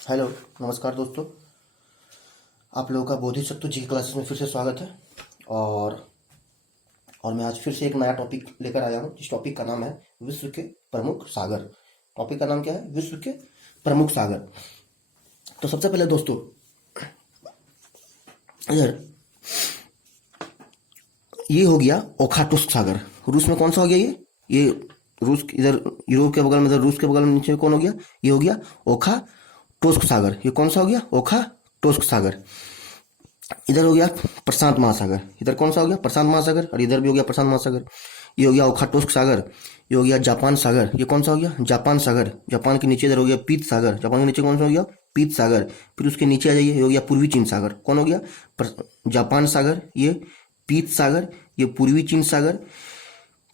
Hello, नमस्कार दोस्तों। आप लोगों का बोधिसत्व जी की क्लासेस में फिर से स्वागत है। और मैं आज फिर से एक नया टॉपिक लेकर आया हूँ। जिस टॉपिक का नाम है विश्व के प्रमुख सागर। टॉपिक का नाम क्या है? विश्व के प्रमुख सागर। तो सबसे पहले दोस्तों, इधर ये हो गया ओखाटुस्क सागर। रूस में कौन सा हो गया? ये रूस, इधर यूरोप के बगल में, इधर रूस के बगल में नीचे कौन हो गया? ये हो गया ओखा टोस्क सागर। ये कौन सा हो गया? ओखा टोस्क सागर। इधर हो गया प्रशांत महासागर। इधर कौन सा हो गया? प्रशांत महासागर। और इधर भी हो गया प्रशांत महासागर। ये हो गया ओखाटोस्क सागर। ये हो गया जापान सागर। ये कौन सा हो गया? जापान सागर। जापान के नीचे इधर हो गया पीत सागर। जापान के नीचे कौन सा हो गया? पीत सागर। फिर उसके नीचे आ जाइए, ये हो गया पूर्वी चीन सागर। कौन हो गया? जापान सागर, ये पीत सागर, ये पूर्वी चीन सागर।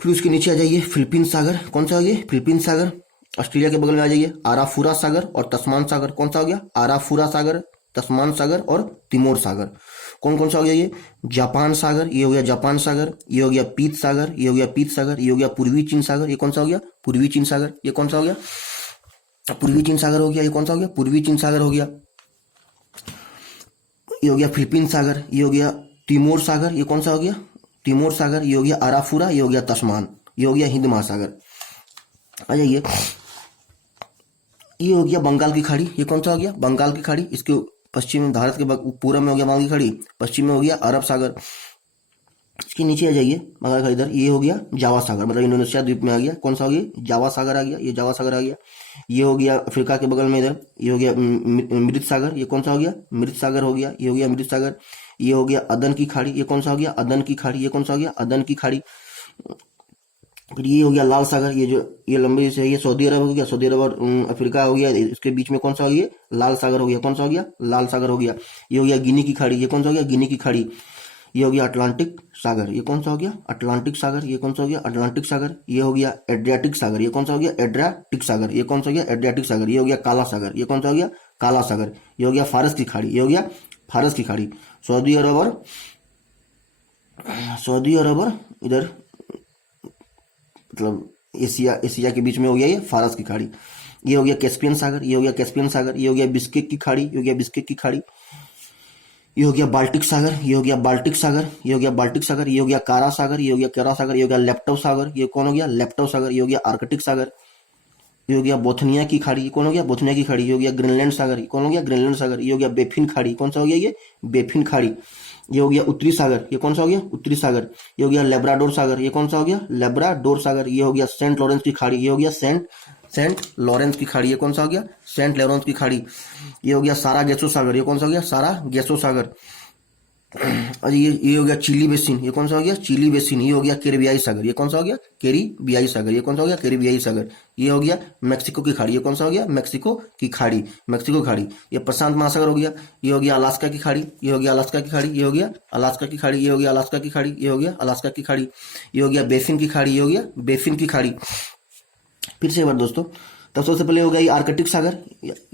फिर उसके नीचे आ जाइए फिलीपीन सागर। कौन सा हो गया? फिलीपीन सागर। ऑस्ट्रेलिया के बगल में आ जाइए आराफुरा सागर और तस्मान सागर। कौन सा हो गया? आराफुरा सागर, तस्मान सागर और तिमोर सागर। कौन कौन सा हो गया? ये जापान सागर, ये हो गया जापान सागर, ये हो गया पीत सागर, ये हो गया पीत सागर, ये हो गया पूर्वी चीन सागर। ये कौन सा हो गया? पूर्वी चीन सागर। ये कौन सा हो गया? पूर्वी चीन सागर हो गया। ये कौन सा हो गया? पूर्वी चीन सागर हो गया। ये हो गया फिलीपीन सागर। ये हो गया तिमोर सागर। ये कौन सा हो गया? तिमोर सागर। ये हो गया आराफुरा। ये हो गया तस्मान। ये हो गया हिंद महासागर। आ जाइए, ये हो गया बंगाल की खाड़ी। ये कौन सा हो गया? बंगाल की खाड़ी। इसके पश्चिम में, भारत के पूर्व में हो गया बंगाल की खाड़ी, पश्चिम में हो गया अरब सागर। इसके नीचे आ जाइए बंगाल का, इधर ये हो गया जावा सागर, मतलब इंडोनेशिया द्वीप में आ गया। कौन सा हो गया? जावा सागर आ गया। ये जावा सागर आ गया। ये हो गया अफ्रीका के बगल में, इधर ये हो गया मृत सागर। ये कौन सा हो गया? मृत सागर हो गया। ये हो गया मृत सागर। ये हो गया अदन की खाड़ी। ये कौन सा हो गया? अदन की खाड़ी। ये कौन सा हो गया? अदन की खाड़ी। फिर ये हो गया लाल सागर। ये जो ये लंबे से है, ये सऊदी अरब हो गया। सऊदी अरब और अफ्रीका हो गया। इसके बीच में कौन सा हो गया? लाल सागर हो गया। कौन सा हो गया? लाल सागर हो गया। ये हो गया गिनी की खाड़ी। ये कौन सा हो गया? गिनी की खाड़ी। ये हो गया अटलांटिक सागर। ये कौन सा हो गया? अटलांटिक सागर। ये कौन सा हो गया? अटलांटिक सागर। ये हो गया एड्रियाटिक सागर। ये कौन सा हो गया? एड्रियाटिक सागर। ये कौन सा हो गया? एड्रियाटिक सागर। ये हो गया काला सागर। ये कौन सा हो गया? काला सागर। ये हो गया फारस की खाड़ी। ये हो गया फारस की खाड़ी। सऊदी अरब और इधर, मतलब एशिया के बीच में हो गया ये फारस की खाड़ी। ये हो गया कैस्पियन सागर। ये हो गया कैस्पियन सागर। ये हो गया बिस्किक की खाड़ी। ये हो गया बिस्किक की खाड़ी। ये हो गया बाल्टिक सागर। ये हो गया बाल्टिक सागर। ये हो गया बाल्टिक सागर। ये हो गया कारा सागर। ये हो गया कारा सागर। ये हो गया लेप्टव सागर। ये कौन हो गया? लेप्टव सागर। ये हो गया आर्कटिक सागर। ये हो गया बोथनिया की खाड़ी। ये कौन हो गया? बोथनिया की खाड़ी। ये हो गया ग्रीनलैंड सागर। ये कौन हो गया? ग्रीनलैंड सागर। ये हो गया बेफिन खाड़ी। कौन सा हो गया? ये बेफिन खाड़ी। ये हो गया उत्तरी सागर। ये कौन सा हो गया? उत्तरी सागर। ये हो गया लेब्राडोर सागर। ये कौन सा हो गया? लेब्राडोर सागर। ये हो गया सेंट लॉरेंस की खाड़ी। ये हो गया सेंट लॉरेंस की खाड़ी। ये कौन सा हो गया? सेंट लॉरेंस की खाड़ी। ये हो गया सारा गेसो सागर। ये कौन सा हो गया? सारा गेसो सागर। और ये हो गया चिली बेसिन। ये कौन सा हो गया? Chile basin. ये हो गया कैरिबियाई सागर। ये कौन सा हो गया? कैरिबियाई सागर। ये कौन सा हो गया? कैरिबियाई सागर। ये हो गया मेक्सिको की खाड़ी। ये कौन सा हो गया? मेक्सिको की खाड़ी। मेक्सिको खाड़ी। ये प्रशांत महासागर हो गया। ये हो गया अलास्का की खाड़ी। ये हो गया अलास्का की खाड़ी। ये हो गया अलास्का की खाड़ी। ये हो गया अलास्का की खाड़ी। ये हो गया अलास्का की खाड़ी। ये हो गया बेसिन की खाड़ी। ये हो गया बेसिन की खाड़ी। फिर से एक बार दोस्तों, तब सबसे पहले हो गया ये आर्कटिक सागर।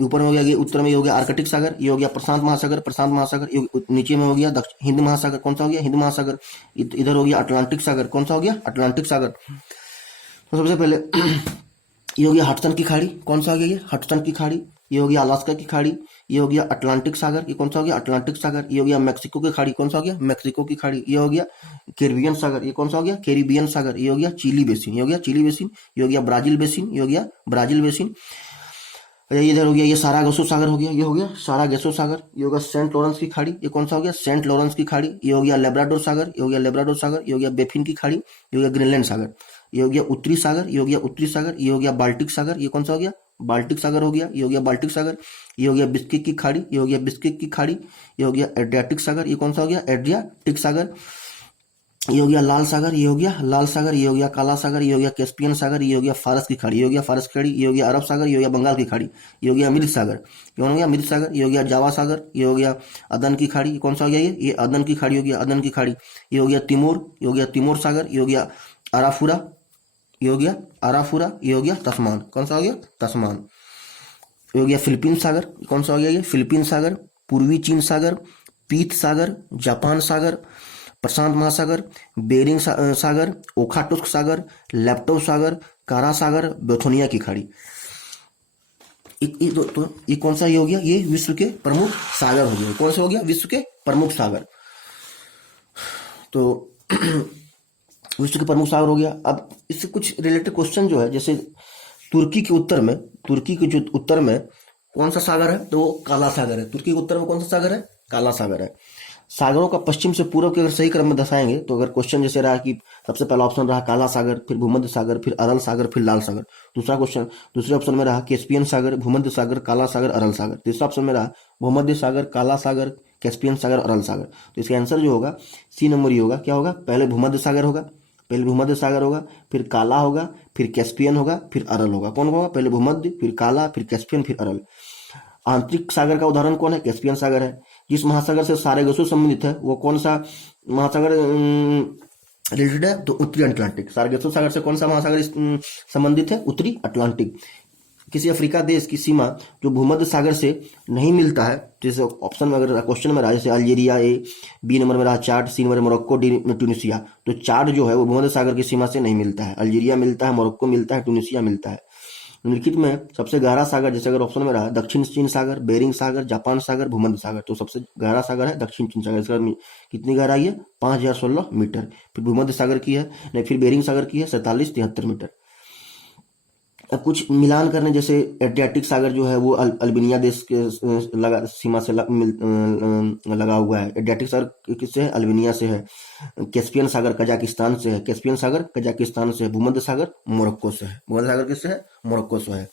ऊपर में हो गया, ये उत्तर में हो गया आर्कटिक सागर। ये हो गया प्रशांत महासागर। प्रशांत महासागर। नीचे में हो गया हिंद महासागर। कौन सा हो गया? हिंद महासागर। इधर हो गया अटलांटिक सागर। कौन सा हो गया? अटलांटिक सागर। तो सबसे पहले ये हो गया हडसन की खाड़ी। कौन सा हो गया? ये हडसन की खाड़ी। ये हो गया अलास्का की खाड़ी। ये हो गया अटलांटिक सागर। ये कौन सा हो गया? अटलांटिक सागर। ये हो गया मेक्सिको की खाड़ी। कौन सा हो गया? मेक्सिको की खाड़ी। ये हो गया कैरिबियन सागर। ये कौन सा हो गया? कैरिबियन सागर। ये हो गया चिली बेसिन। ये हो गया चिली बेसिन। ये हो गया ब्राजील बेसिन। ये हो गया ब्राजील बेसिन। इधर हो गया ये सारा गसो सागर हो गया। ये हो गया सारा गसो सागर। ये हो गया सेंट लॉरेंस की खाड़ी। ये कौन सा हो गया? सेंट लॉरेंस की खाड़ी। ये हो गया लेब्राडोर सागर। ये हो गया लेब्राडोर सागर। ये हो गया बेफिन की खाड़ी। ये हो गया ग्रीनलैंड सागर। ये हो गया उत्तरी सागर। ये हो गया उत्तरी सागर। ये हो गया बाल्टिक सागर। ये कौन सा हो गया? बाल्टिक सागर हो गया। ये हो गया बाल्टिक सागर। ये हो गया बिस्किक की खाड़ी। ये हो गया बिस्किक की खाड़ी। ये हो गया एड्रियाटिक सागर। ये कौन सा हो गया? एड्रियाटिक सागर। ये हो गया लाल सागर। ये हो गया लाल सागर। ये हो गया काला सागर। ये हो गया कैस्पियन सागर। ये हो गया फारस की खाड़ी। ये हो गया फारस की खाड़ी। ये हो गया अरब सागर। ये हो गया बंगाल की खाड़ी। ये हो गया अमृत सागर। ये हो गया अमृत सागर। ये हो गया जावा सागर। ये हो गया अदन की खाड़ी। ये कौन सा हो गया? ये अदन की खाड़ी हो गया। अदन की खाड़ी। ये हो गया तिमोर। ये हो गया तिमोर सागर। ये हो गया अराफुरा। ये हो गया अराफुरा। ये हो गया तस्मान। कौन सा हो गया? तस्मान। ये हो गया फिलीपीन सागर। कौन सा हो गया? ये फिलीपीन सागर। पूर्वी चीन सागर, पीत सागर, जापान सागर, प्रशांत महासागर, बेरिंग सागर, ओखाटुस्क सागर, लैप्टोव सागर, कारा सागर, बेथोनिया की खाड़ी। तो ये कौन सा ये हो गया, ये विश्व के प्रमुख सागर हो गया। कौन सा हो गया, विश्व के प्रमुख सागर। तो विश्व के प्रमुख सागर हो गया। अब इससे कुछ रिलेटेड क्वेश्चन जो है, जैसे तुर्की के उत्तर में कौन सा सागर है, तो वो काला सागर है। तुर्की के उत्तर में कौन सा सागर है, काला सागर है। सागरों का पश्चिम से पूर्व के अगर सही क्रम में दर्शाएंगे तो अगर क्वेश्चन जैसे रहा कि सबसे पहला ऑप्शन रहा काला सागर, फिर भूमध्य सागर, फिर अरल सागर, फिर लाल सागर। दूसरे ऑप्शन में रहा कैस्पियन सागर, भूमध्य सागर, काला सागर, अरल सागर। तीसरा ऑप्शन में रहा भूमध्य सागर, काला सागर, कैस्पियन सागर, अरल सागर। तो इसका आंसर जो होगा सी नंबर ही होगा। क्या होगा, पहले भूमध्य सागर होगा, फिर काला होगा, फिर कैस्पियन होगा, फिर अरल होगा। कौन होगा, पहले भूमध्य, फिर काला, फिर कैस्पियन, फिर अरल। आंतरिक सागर का उदाहरण कौन है, कैस्पियन सागर है। जिस महासागर से सारेगसो संबंधित है वो कौन सा महासागर रिलेटेड है, तो उत्तरी अटलांटिक। सारेगसो सागर से कौन सा महासागर संबंधित है, उत्तरी अटलांटिक। किसी अफ्रीका देश की सीमा जो भूमध्य सागर से नहीं मिलता है, जैसे ऑप्शन में अगर क्वेश्चन में रहा जैसे अल्जीरिया ए, बी नंबर में रहा Chad, C number Morocco, D Tunisia. तो चाड जो है वो भूमध्य सागर की सीमा से नहीं मिलता है, अल्जीरिया मिलता है, मोरक्को मिलता है, ट्यूनिसिया मिलता है। निम्नलिखित में सबसे गहरा सागर, जैसे अगर ऑप्शन में रहा दक्षिण चीन सागर, बेरिंग सागर, जापान सागर, भूमध्य सागर। तो सबसे गहरा सागर है दक्षिण चीन सागर। इसका कितनी गहराई है, 5016 मीटर। फिर भूमध्य सागर की है नहीं, फिर बेरिंग सागर की है 4773 मीटर। अब कुछ मिलान करने, जैसे एड्रियाटिक सागर जो है वो अल्बानिया देश के सीमा से लगा हुआ है। एड्रियाटिक सागर किससे है, अल्बानिया से है। कैस्पियन सागर कजाकिस्तान से है, भूमध्य सागर मोरक्को से है। भूमध्य सागर किससे है, मोरक्को से है।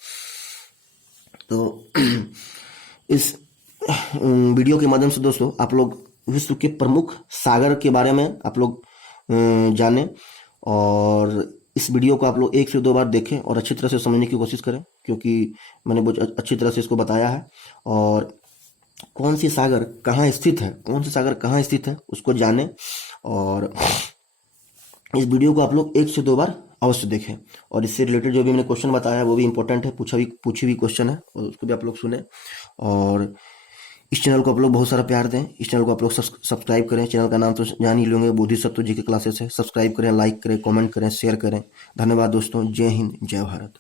तो इस वीडियो के माध्यम से दोस्तों आप लोग विश्व के प्रमुख सागर के बारे में आप लोग जाने, और इस वीडियो को आप लोग 1 से 2 बार देखें और अच्छी तरह से समझने की कोशिश करें, क्योंकि मैंने बहुत अच्छी तरह से इसको बताया है। और कौन सी सागर कहाँ स्थित है उसको जानें, और इस वीडियो को आप लोग 1 से 2 बार अवश्य देखें। और इससे रिलेटेड जो भी मैंने क्वेश्चन बताया है वो भी इंपॉर्टेंट है, पूछी हुई क्वेश्चन है, और उसको भी आप लोग सुने। और इस चैनल को आप लोग बहुत सारा प्यार दें। इस चैनल को आप लोग सब्सक्राइब करें। चैनल का नाम तो जान ही लोगे, बोधिसत्व जी के क्लासेस है। सब्सक्राइब करें, लाइक करें, कमेंट करें, शेयर करें। धन्यवाद दोस्तों। जय हिंद, जय भारत।